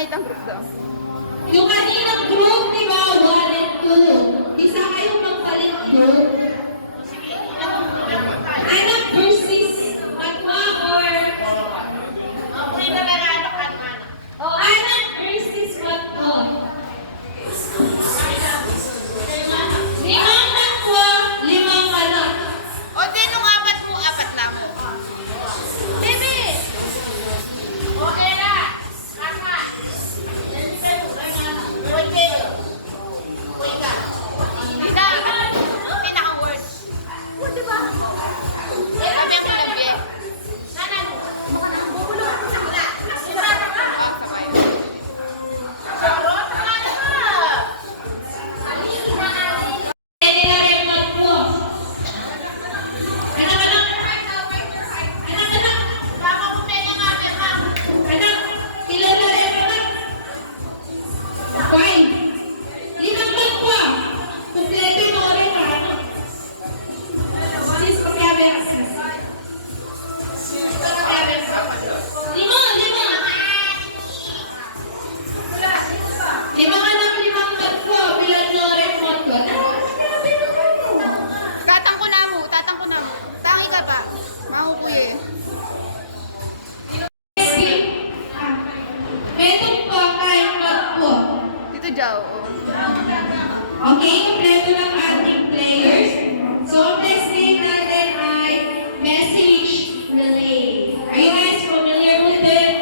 Donate ang group daw. Yung kaninang group, di ba? 1 and 2. Isa kayong magpalit group. Anak versus Matwa or... Oh, anak versus Matwa. Limang Matwa, limang anak. O, di nung apat mo, apat lang. Bebe! Okay na. Kaka. Pinaka-worst. O, di ba? Sabi ang kinabi. Pwede na rin Matwa. Anak, ilan na rin anak? 5. Limang Matwa. Kompleto mo rin ano? Sis, pagkabi access. Lima. Limang anak, limang Matwa. Bilan mo rin Matwa. Grabe naman mo. Tatang ko na mo. Tangi ka pa. Mahukuye. Metong pa kayong Matwa. Dito, Jow. Okay, kompleto ng ating players. So, ang next game natin ay message relay. Are you guys familiar with it?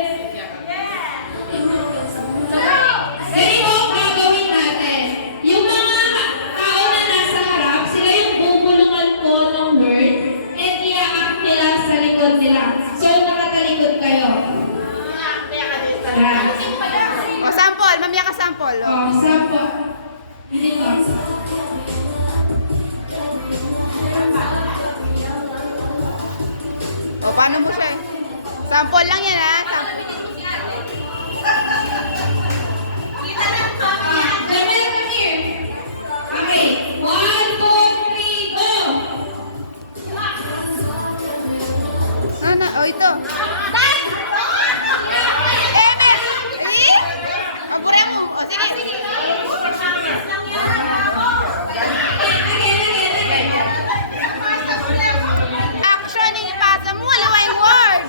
Very well, gagawin natin. Yung mga tao na nasa harap, sila yung bubulungan ko ng word and i-act nila sa likod nila. So, nakatalikod kayo. Yeah. O, sample. Mamaya ka sample. O. Oh, sample. Hindi ba? O, paano mo siya? Sample lang yan, ha? Come here. Okay. 1, 2, 3, go! O, ito. Ang pura mo. O, sige. Action, inipasa mo. Aliwa yung word.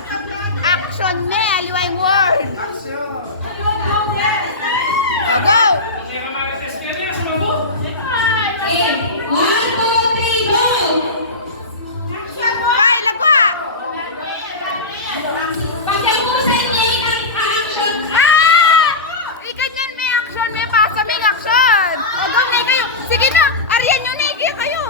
Action, aliwa yung word. O, go. Okay. 1, 2, 3, go! Ay, lagwa. Pagkapusan niya ang action. Ikanyan may action, may pasa, may action. O, go na kayo. Sige na, ariyan nyo na, kayo.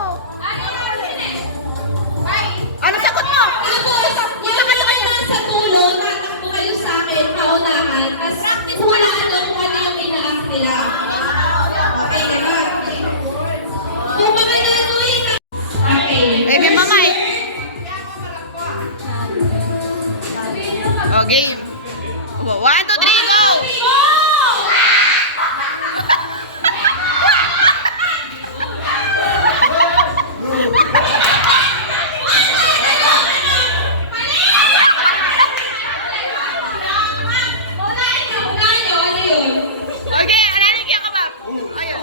Ano sagot mo? Tapos, yung mga nasa tulo, tatakbo kayo sa akin, paunahan. Tapos, hulaan lang kung ano yung ina-act nila. Okay, diba? Kung mga nagawin na... Okay. Baby, mamay. O, game. 1, 2, 3, go! Okay, ano kaya ka ba? Ayaw.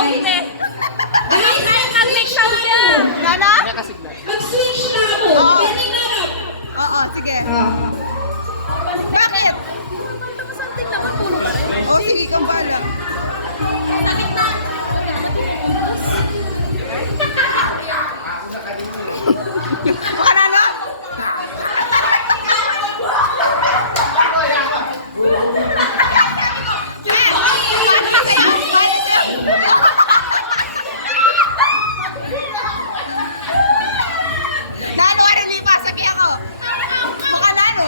sound eh. Guys, Nag-make sound ka. Nana? mag-switch na ako. Pwede na. Oo, sige. Bakit? Something naman, tulog ka rin. Oo, sige, kang bahala. Baka na, no? Nano ka rin, Lipa, sabi ako. Baka nano.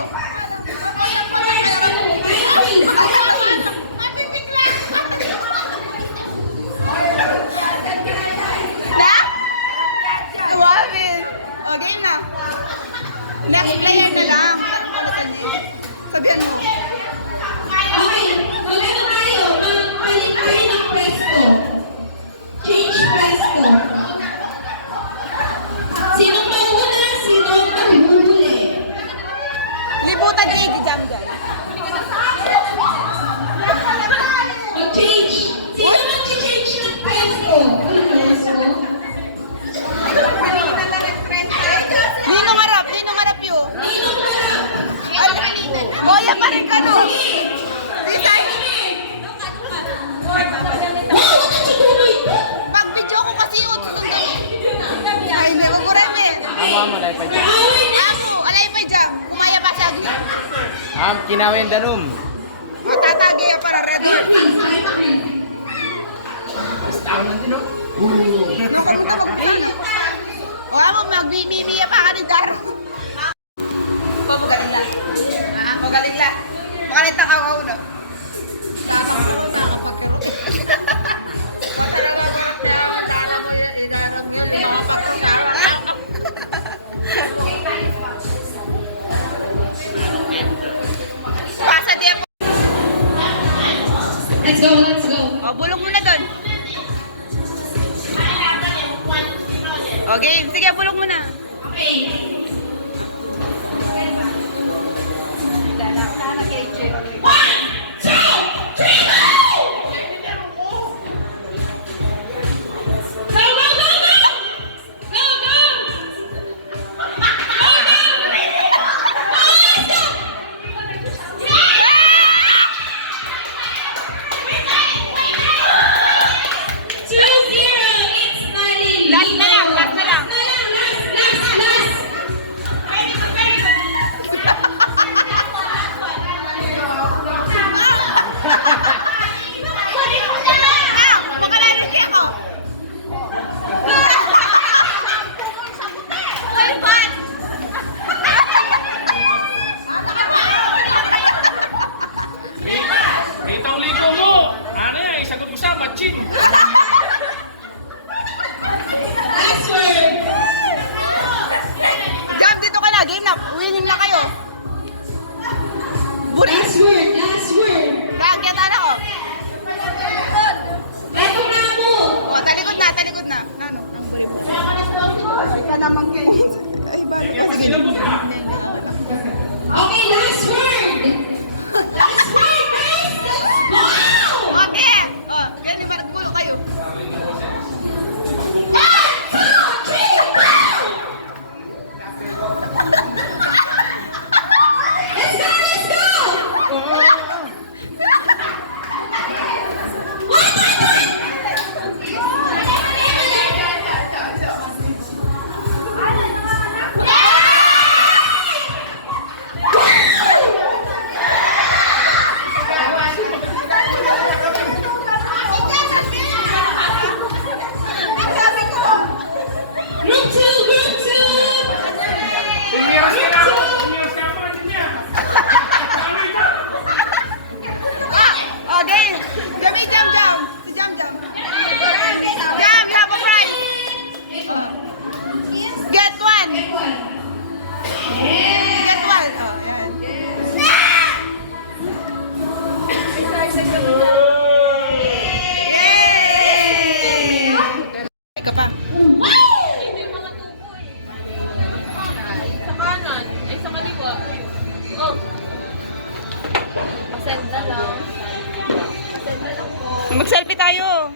Na? Iwamin. O, game na. Next player na lang. Sabihan mo. Okay, mag-ano tayo? Mag-palit tayo ng pwesto. Change pwesto. Sinong mauna? Sinong maghuli? Libutan niya yung jump guy. Mag-change. Sino mag-change ng pwesto? Ninong harap yun. Ninong harap. Goya pa rin ka, no? Wow, nagsiguro ito. Pag-video ko kasi yun. Ay, hindi ko kureme. Amo lay pa dyan. Kaaway na. Alay mo dyan. Kumaya ba siya? Kinawin danum. Matatagi yan para red one. O, ako, magbibimiya pa ka ni Daro. Magaling lang. Magaling lang. Magaling lang ako uno. Pasa din po. Let's go, let's go. O, bulong mo na doon. O, game. Sige, bulong mo na. Okay. One, two, three, go! Go, go, go, go! Go, go! Last na lang, last na lang. Itang ligo mo! Ano yan? Isagot mo siya, matchin! Jump, dito ka na. Game na. Winning na kayo. Burin. Last word, last word. Kaya na ako. Lato na mo. O, talikod na, talikod na. Ano? Ang bulim mo. Ay, ka naman kayo. Ay, Sinabot ka! Okay, last word. Last word, guys. Let's go! Okay. O, ganyan ba nagpulo kayo? One, two, three, go! Let's go, let's go! Group two, group two! Tumiras ka na! Tumiras ka pa din niya! Ano ito? O, game. Jump, jump, jump. Si jump, jump. Jump, you have a prize. Get one. Take one. Get one. O, yan. Yay! Ay, ka pa. Sa kanan, ay sa kaliwa. Oh. Pasend na lang. Mag-selfie tayo.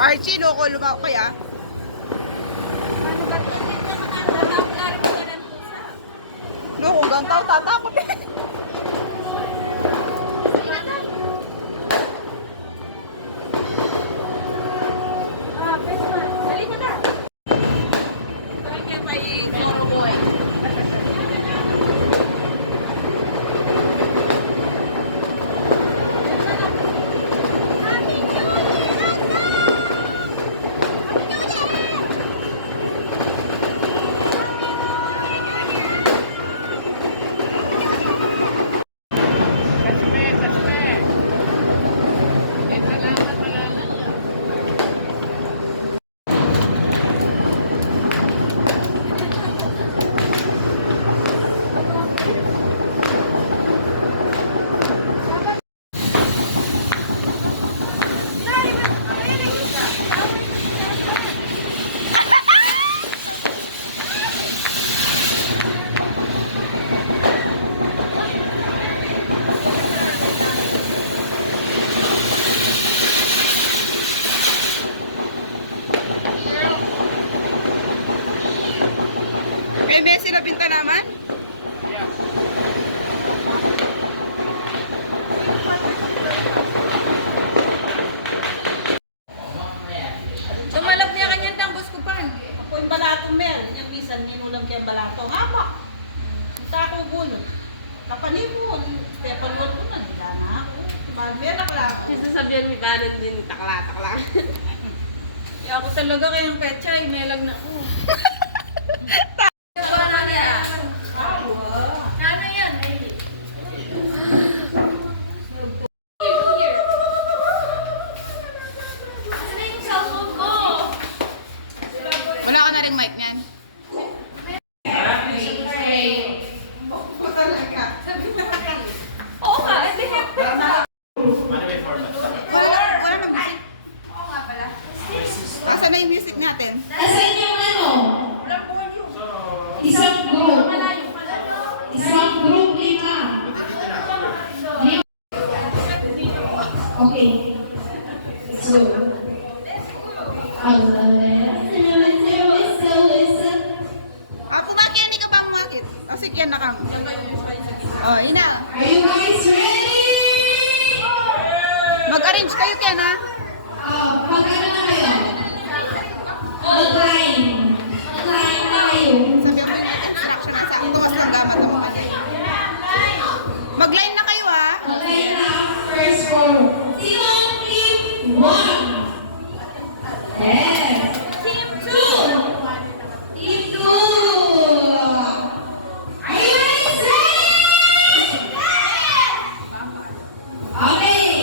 Archie, loko lumaw kaya. Loko, hanggang tao tatakot eh. May Messi na pinta naman? Tumalab niya kanyang tanggos ko pan. Ako yung balatong mer. Yung bisan, ninulang kaya balatong. Hama. Sa ako gulo. Kapanipon. Kaya panuwan ko na. Nila na ako. Meron ako lang. Kasi sabihan may balot din, takla-takla. Kaya ako talaga kayang petsa. Imelag na ako. Wala ka na rin mic niyan. Oo nga. Hindi nga. Wala na music. Oo nga pala. Nasaan na yung music natin? Asan yung ano? Isang group. Isang group lima. Okay. So, Kumakit, hindi ka pa kumakit. Kasi kaya nakang. Oh, ina. are you guys ready? Mag-arrange kayo kaya na. Mag-ano na kayo? Mag-line. Mag-line na kayo. Sabi ko yung instruction na sa ang tuwas ng gama to. Mag-line na kayo ha. Mag-line na first row. Sino ang team 1? Yes. Team 2. Team 2. Are you ready, sir? Okay.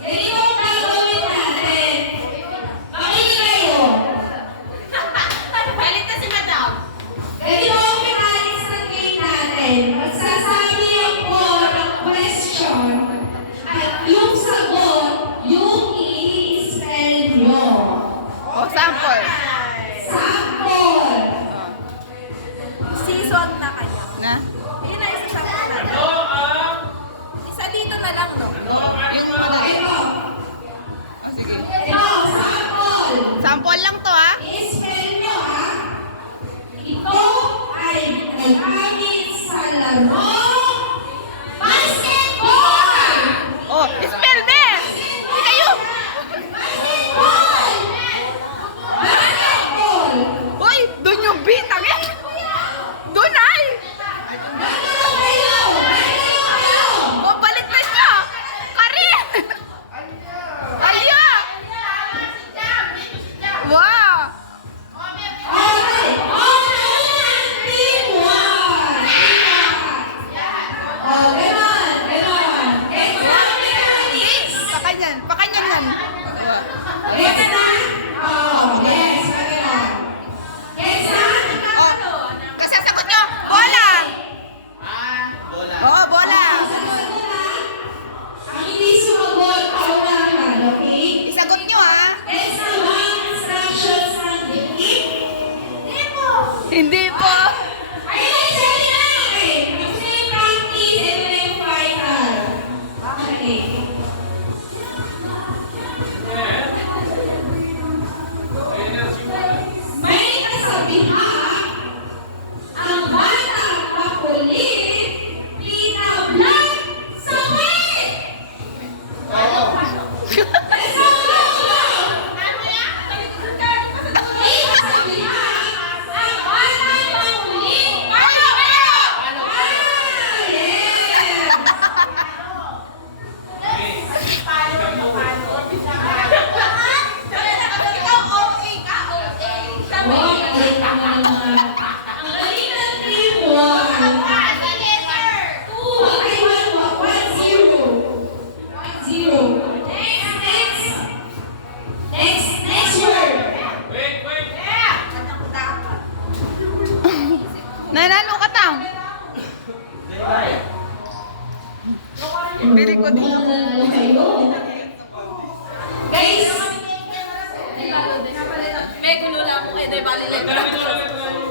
Ganito ang gagawin natin. Makinig kayo. Balik na si Madam. Ganito ang mechanics ng game natin. Magsasabi ako ng question at yung sagot, yung i-spell nyo. O, sample. Sample. Season na kayo. Na? Yun na isa sa na. Ano ang... Isa dito na lang, no? Ito. O, sige. Ito, sample. Sample lang to ha. I-spell nyo ha. Ito ay nagamit sa laro basketball. Oh, spell be! Hindi kayo! Basketball. Basketball. Uy, doon yung beat ang doon ay! Ano kayo? O, balik na siya! Kari! Alya! Wow! Okay. Team 1.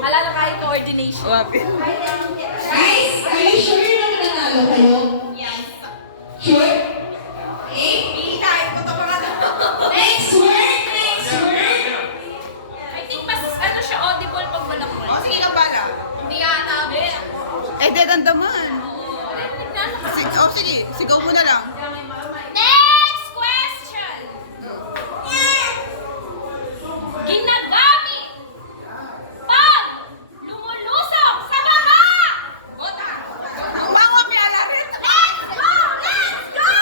Alala kayo coordination. Wapit. Guys, are you sure na nanalo kayo? Yes. Sure? Okay. Next word, next word. I think mas ano siya audible pag walang word. O, sige ka pala. Hindi yata. Eh, dedandaman. Sige, sigaw mo na lang. Next question. Ginagamit pag lumulusok sa baha. Mga may alarit. Let's go! Let's go!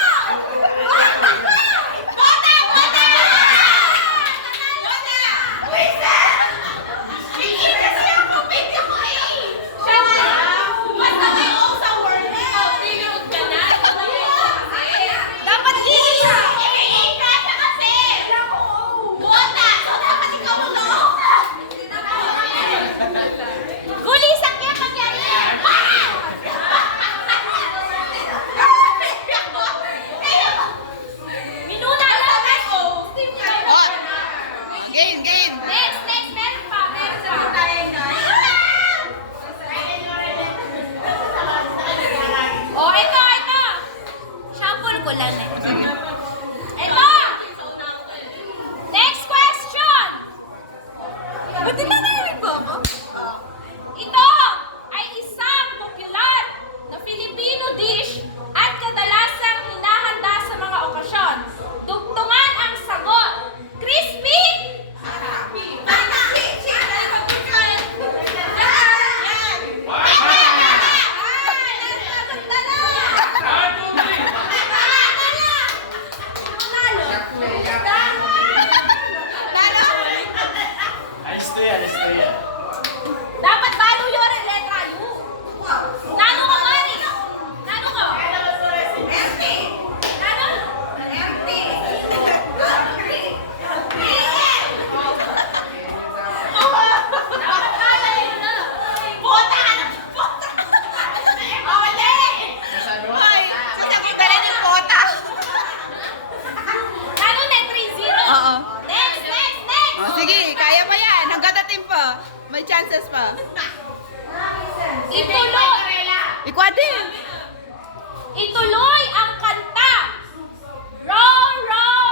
Bota! Bota! Wizard! Hindi kasi ako pito ko eh. Basta may o sa word na. Piliwag ka na. Dapat gini siya. Ka siya kasi. Bota! So dapat ikaw mo. Gulisak niya mangyari. Minuna lang ako. Game, game. Next, meron pa. Meron pa. Oh, ito. Sample ko lang eh. Ito! Next question! Ba't dinanayawin ba ako? Ito ay isang popular na Filipino dish at kadalasang hinahanda sa mga okasyon. Dugtungan ang sagot. Crispy! Alis to yan, alis to yan. Dapat talo yun ang letra U. Nano ka nga rin. Nano ka? Nano? Dapat talo yun na. Bota! Bota! Mawali! Sasakitan na ng kota. Nano na 3-0? Oo. Next! O, sige, kaya pa yan. Hanggang natin pa. May chances pa. Ituloy! Ikwadin. Ituloy ang kanta. Row, row,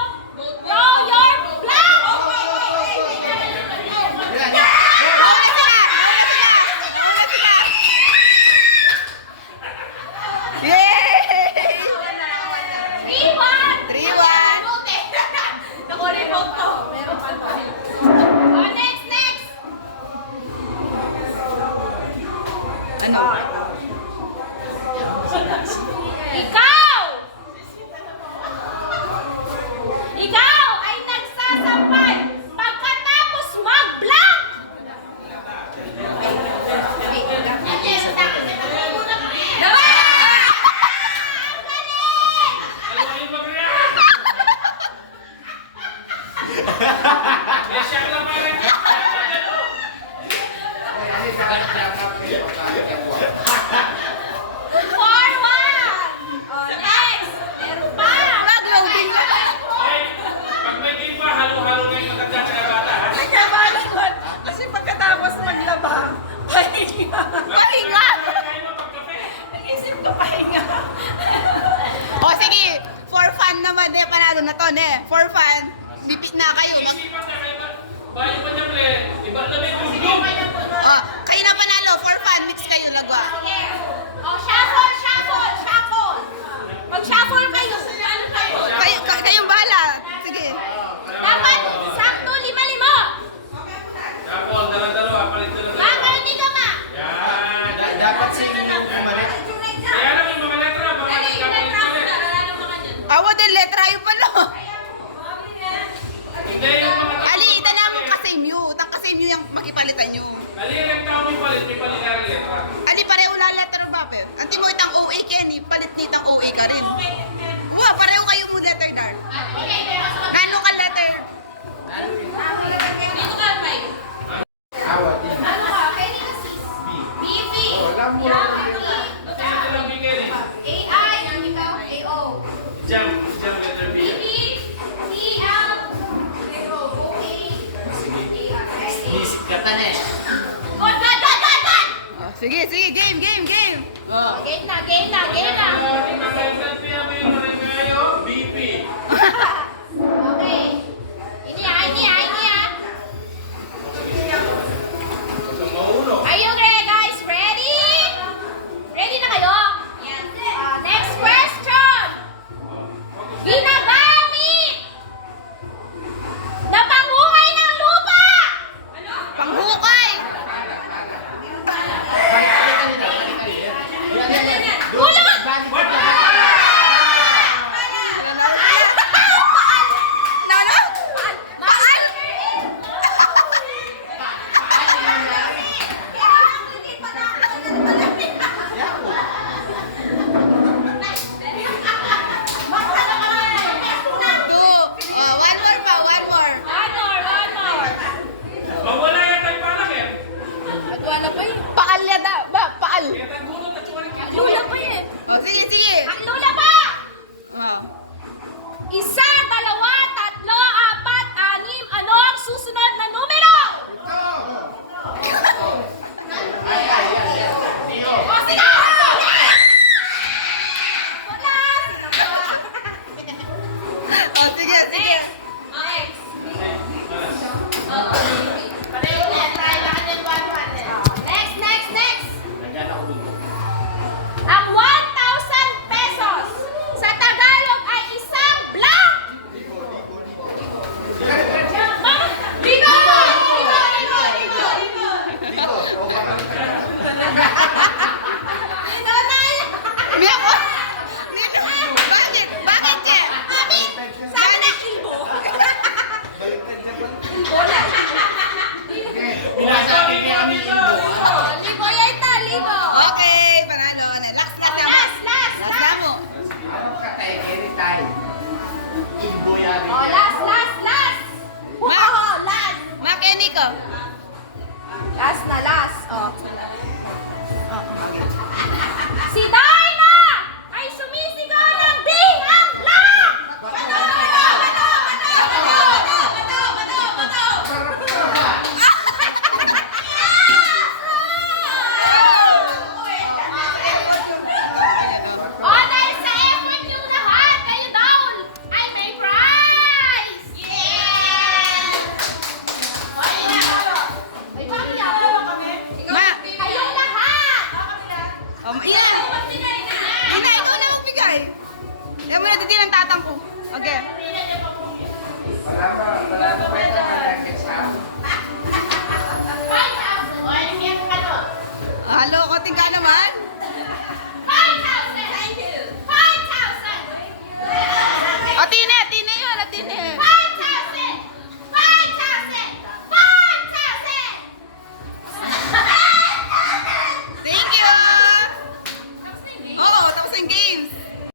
row your flag. Yay! 3-1. 3-1. Nako-remote to. Meron pa to. Oh, next. Ano? Ikaw ay nagsasampay pagkatapos mag-blank. Ayaw mag-react. Eh, siya ka lang parang. Next. Meron pa. Mag-loading ka. Eh, pag may game pa, halo-halo na yung matanda sa bata. ha? Kasi pagkatapos maglaba, pahinga. Pahinga. Kaya mo pagkape. Isip ko pahinga. O, sige. For fun naman. Panalo na to, ne. For fun. Bipit na kayo. Isipan na kayo ba? Bayo pa niya, ple. Iba na may tugtog. Kayo na panalo. For fun. Mix kayo, lagwa. Oh, shuffle. Mag-shuffle kayo. Ano kayo? Kayong bahala. Sige. Dapat sakto 5-5. Tapos, dala-dalawa, palit-dalawa. Hindi ka ma. Yan. Dapat sino yung pumalit? Kaya lang yung mga letra, baka nagkapalit-palit. Awa din, letra yung pala. Hindi yung mga Ali, ita namin ka-same you. Ka-same you yung makipalitan nyo. Ali, yung tao may palit, may palinari letra. Ali, pareho lang letter ng papel. Anti mo itang OA, Kenny. Palit nitang OA ka rin. Wow, pareho kayo mo letter dart. Ano ka letter? Dito ka, Mike. Awa, din. Ano ka? Penny ka, sis. BB. Wala mo. Sino lang bigay eh? AI. Ang ikaw, AO. Jam letter B. BB. CL. AO. OA. Sige. Isip ka ta na eh. Sige, sige, game, game, game. Game na, game na, game na. BP. Okay. Ini ah. Are you ready, guys? Ready? Ready na kayo? Yes. Next question. Ginagamit na panghukay ng lupa. Panghukay. Ulit! Mahal! One more pa, one more. One more. Mawala yata yung palak eh. Paal yata, ba? Paal. Kaya tayo gulot at suwarin ka. Lula pa eh. Oh, sige, sige. Ang lula pa! Wow. Isa, dalawa, tatlo, apat, anim. Ano ang susunod na numero? O, sige! Wala! Oh, sige, sige. Okay. Next. Nandiyan ako dun. Ang 1,000 pesos sa Tagalog ay isang blank! Mama, Ligo! May ako? Bakit? Bakit, Che? Sabi na ilbo. Ilbo na. Pinasabi niya kami yung Libo yata, libo. Okay, panalo. Last na mo. Last. Last na mo. katay, anytime. Imbo yan. Oh, last. Oh, last. Makinig ko. Last. Oh. Si Darna ay sumisigaw ng ding ang lang! O, dahil sa effort niyo lahat, kayo daw ay may prize! Yeah! Ay, bakit ako? Ma. Kayong lahat! Ina, ikaw na magbigay. Kaya mo natitin ang tatang ko. Okay. Wala pa ito package ha. Halo, koting ka naman.